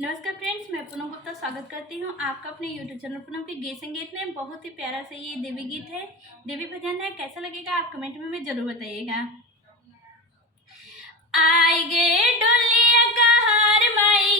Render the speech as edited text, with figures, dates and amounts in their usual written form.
नमस्कार फ्रेंड्स, मैं पूनम गुप्ता स्वागत करती हूँ आपका अपने यूट्यूब चैनल पूनम के गीत संगीत में। बहुत ही प्यारा से ये देवी गीत है, देवी भजन है। कैसा लगेगा आप कमेंट में हमें जरूर बताइएगा। आई गे डोलिया कहार माई